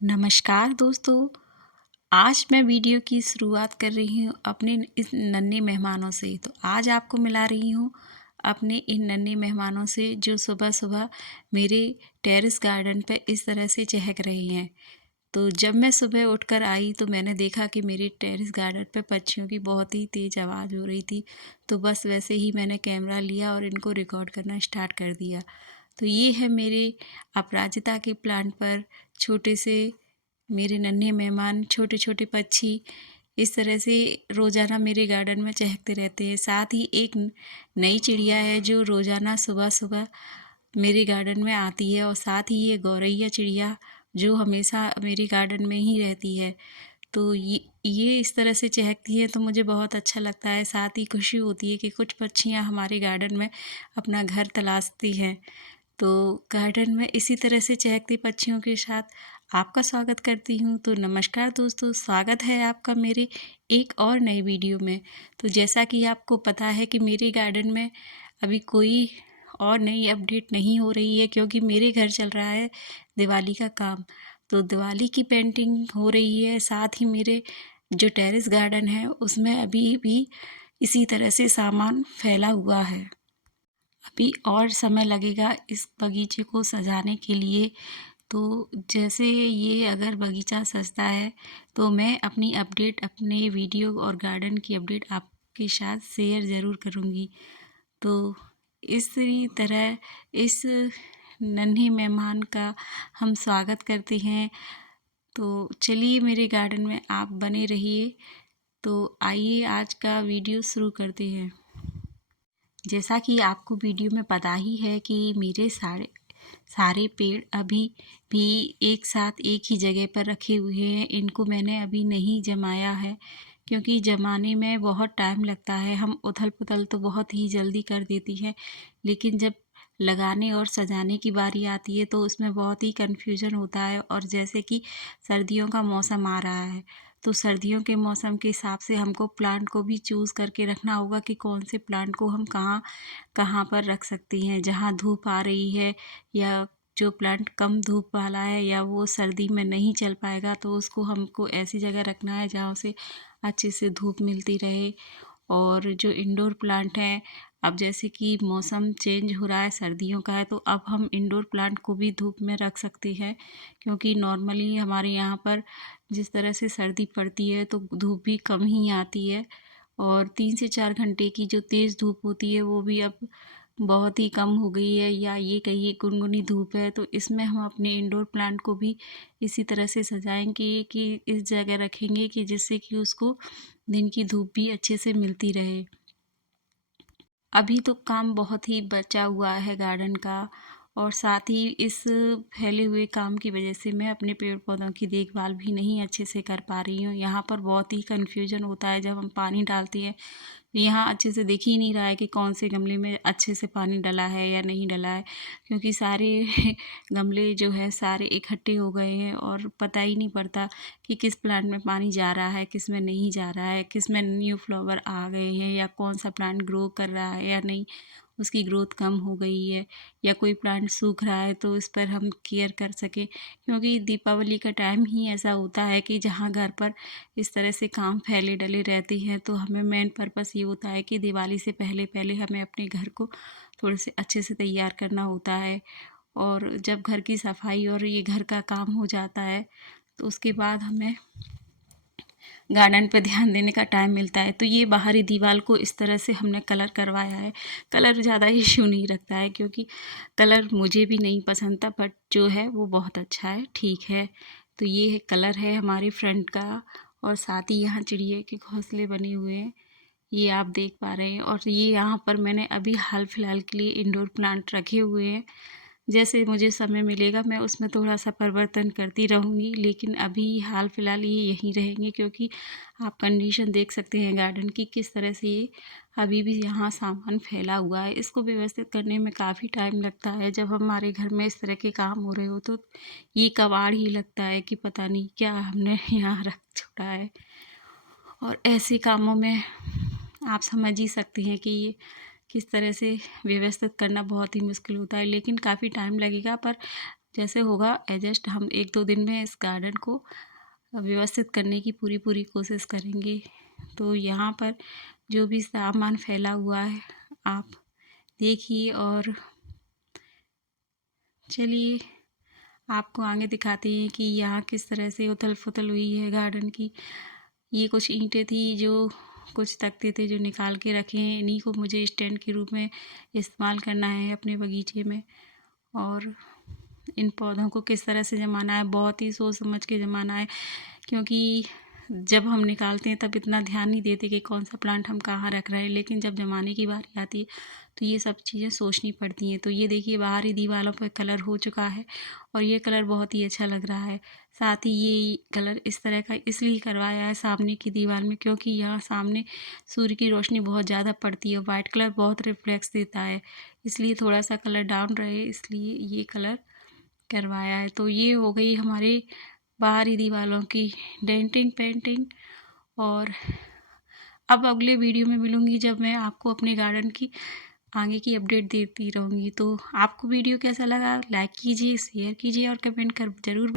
नमस्कार दोस्तों। आज मैं वीडियो की शुरुआत कर रही हूँ अपने इस नन्हे मेहमानों से। तो आज आपको मिला रही हूँ अपने इन नन्हे मेहमानों से जो सुबह-सुबह मेरे टेरेस गार्डन पे इस तरह से चहक रही हैं। तो जब मैं सुबह उठकर आई तो मैंने देखा कि मेरे टेरेस गार्डन पे पक्षियों की बहुत ही तेज़ आवाज़ हो रही थी। तो बस वैसे ही मैंने कैमरा लिया और इनको रिकॉर्ड करना स्टार्ट कर दिया। तो ये है मेरे अपराजिता के प्लांट पर छोटे से मेरे नन्हे मेहमान, छोटे-छोटे पक्षी इस तरह से रोज़ाना मेरे गार्डन में चहकते रहते हैं। साथ ही एक नई चिड़िया है जो रोज़ाना सुबह-सुबह मेरे गार्डन में आती है और साथ ही ये गौरैया चिड़िया जो हमेशा मेरे गार्डन में ही रहती है। तो ये इस तरह से चहकती है तो मुझे बहुत अच्छा लगता है। साथ ही खुशी होती है कि कुछ पक्षियाँ हमारे गार्डन में अपना घर तलाशती हैं। तो गार्डन में इसी तरह से चहकती पक्षियों के साथ आपका स्वागत करती हूँ। तो नमस्कार दोस्तों, स्वागत है आपका मेरे एक और नए वीडियो में। तो जैसा कि आपको पता है कि मेरे गार्डन में अभी कोई और नई अपडेट नहीं हो रही है क्योंकि मेरे घर चल रहा है दिवाली का काम। तो दिवाली की पेंटिंग हो रही है, साथ ही मेरे जो टेरेस गार्डन है उसमें अभी भी इसी तरह से सामान फैला हुआ है। अभी और समय लगेगा इस बगीचे को सजाने के लिए। तो जैसे ये अगर बगीचा सजता है तो मैं अपनी अपडेट, अपने वीडियो और गार्डन की अपडेट आपके साथ शेयर ज़रूर करूँगी। तो इसी तरह इस नन्हे मेहमान का हम स्वागत करते हैं। तो चलिए मेरे गार्डन में आप बने रहिए। तो आइए आज का वीडियो शुरू करते हैं। जैसा कि आपको वीडियो में पता ही है कि मेरे सारे सारे पेड़ अभी भी एक साथ एक ही जगह पर रखे हुए हैं। इनको मैंने अभी नहीं जमाया है क्योंकि जमाने में बहुत टाइम लगता है। हम उथल-पुथल तो बहुत ही जल्दी कर देती हैं, लेकिन जब लगाने और सजाने की बारी आती है तो उसमें बहुत ही कन्फ्यूजन होता है। और जैसे कि सर्दियों का मौसम आ रहा है तो सर्दियों के मौसम के हिसाब से हमको प्लांट को भी चूज़ करके रखना होगा कि कौन से प्लांट को हम कहाँ कहाँ पर रख सकती हैं। जहाँ धूप आ रही है या जो प्लांट कम धूप वाला है या वो सर्दी में नहीं चल पाएगा तो उसको हमको ऐसी जगह रखना है जहाँ से अच्छे से धूप मिलती रहे। और जो इंडोर प्लांट हैं, अब जैसे कि मौसम चेंज हो रहा है, सर्दियों का है, तो अब हम इंडोर प्लांट को भी धूप में रख सकते हैं क्योंकि नॉर्मली हमारे यहाँ पर जिस तरह से सर्दी पड़ती है तो धूप भी कम ही आती है। और 3 से 4 घंटे की जो तेज़ धूप होती है वो भी अब बहुत ही कम हो गई है, या ये कहिए गुनगुनी धूप है। तो इसमें हम अपने इंडोर प्लांट को भी इसी तरह से सजाएंगे कि इस जगह रखेंगे कि जिससे कि उसको दिन की धूप भी अच्छे से मिलती रहे। अभी तो काम बहुत ही बचा हुआ है गार्डन का, और साथ ही इस फैले हुए काम की वजह से मैं अपने पेड़ पौधों की देखभाल भी नहीं अच्छे से कर पा रही हूँ। यहाँ पर बहुत ही कन्फ्यूजन होता है जब हम पानी डालते हैं। यहाँ अच्छे से दिख ही नहीं रहा है कि कौन से गमले में अच्छे से पानी डला है या नहीं डला है, क्योंकि सारे गमले जो है सारे इकट्ठे हो गए हैं और पता ही नहीं पड़ता कि किस प्लांट में पानी जा रहा है, किस में नहीं जा रहा है, किस में न्यू फ्लावर आ गए हैं या कौन सा प्लांट ग्रो कर रहा है या नहीं, उसकी ग्रोथ कम हो गई है या कोई प्लांट सूख रहा है तो इस पर हम केयर कर सकें। क्योंकि दीपावली का टाइम ही ऐसा होता है कि जहाँ घर पर इस तरह से काम फैले डले रहते हैं तो हमें मेन पर्पस ये होता है कि दिवाली से पहले पहले हमें अपने घर को थोड़े से अच्छे से तैयार करना होता है। और जब घर की सफाई और ये घर का काम हो जाता है तो उसके बाद हमें गार्डन पे ध्यान देने का टाइम मिलता है। तो ये बाहरी दीवार को इस तरह से हमने कलर करवाया है। कलर ज़्यादा इशू नहीं रखता है क्योंकि कलर मुझे भी नहीं पसंद था, बट जो है वो बहुत अच्छा है, ठीक है। तो ये है कलर है हमारे फ्रंट का, और साथ ही यहाँ चिड़िया के घोंसले बने हुए हैं, ये आप देख पा रहे हैं। और ये यहाँ पर मैंने अभी हाल फिलहाल के लिए इंडोर प्लांट रखे हुए हैं। जैसे मुझे समय मिलेगा मैं उसमें थोड़ा सा परिवर्तन करती रहूँगी, लेकिन अभी हाल फिलहाल ये यहीं रहेंगे क्योंकि आप कंडीशन देख सकते हैं गार्डन की किस तरह से ये अभी भी यहाँ सामान फैला हुआ है। इसको व्यवस्थित करने में काफ़ी टाइम लगता है। जब हमारे घर में इस तरह के काम हो रहे हो तो ये कबाड़ ही लगता है कि पता नहीं क्या हमने यहाँ रख छोड़ा है। और ऐसे कामों में आप समझ ही सकती हैं कि ये किस तरह से व्यवस्थित करना बहुत ही मुश्किल होता है, लेकिन काफ़ी टाइम लगेगा। पर जैसे होगा एडजस्ट हम 1-2 दिन में इस गार्डन को व्यवस्थित करने की पूरी कोशिश करेंगे। तो यहाँ पर जो भी सामान फैला हुआ है आप देखिए और चलिए आपको आगे दिखाते हैं कि यहाँ किस तरह से उथल-पुथल हुई है गार्डन की। ये कुछ ईंटें थी जो कुछ तख्ते थे जो निकाल के रखे हैं, इन्हीं को मुझे स्टैंड के रूप में इस्तेमाल करना है अपने बगीचे में। और इन पौधों को किस तरह से जमाना है, बहुत ही सोच समझ के जमाना है, क्योंकि जब हम निकालते हैं तब इतना ध्यान नहीं देते कि कौन सा प्लांट हम कहाँ रख रहे हैं, लेकिन जब जमाने की बारी आती है तो ये सब चीज़ें सोचनी पड़ती हैं। तो ये देखिए बाहरी दीवारों पर कलर हो चुका है और ये कलर बहुत ही अच्छा लग रहा है। साथ ही ये कलर इस तरह का इसलिए करवाया है सामने की दीवार में, क्योंकि यहाँ सामने सूर्य की रोशनी बहुत ज़्यादा पड़ती है। वाइट कलर बहुत रिफ्लेक्स देता है, इसलिए थोड़ा सा कलर डाउन रहे इसलिए ये कलर करवाया है। तो ये हो गई हमारे बाहरी दीवारों की डेंटिंग पेंटिंग। और अब अगले वीडियो में मिलूँगी जब मैं आपको अपने गार्डन की आगे की अपडेट देती रहूँगी। तो आपको वीडियो कैसा लगा लाइक कीजिए, शेयर कीजिए और कमेंट कर ज़रूर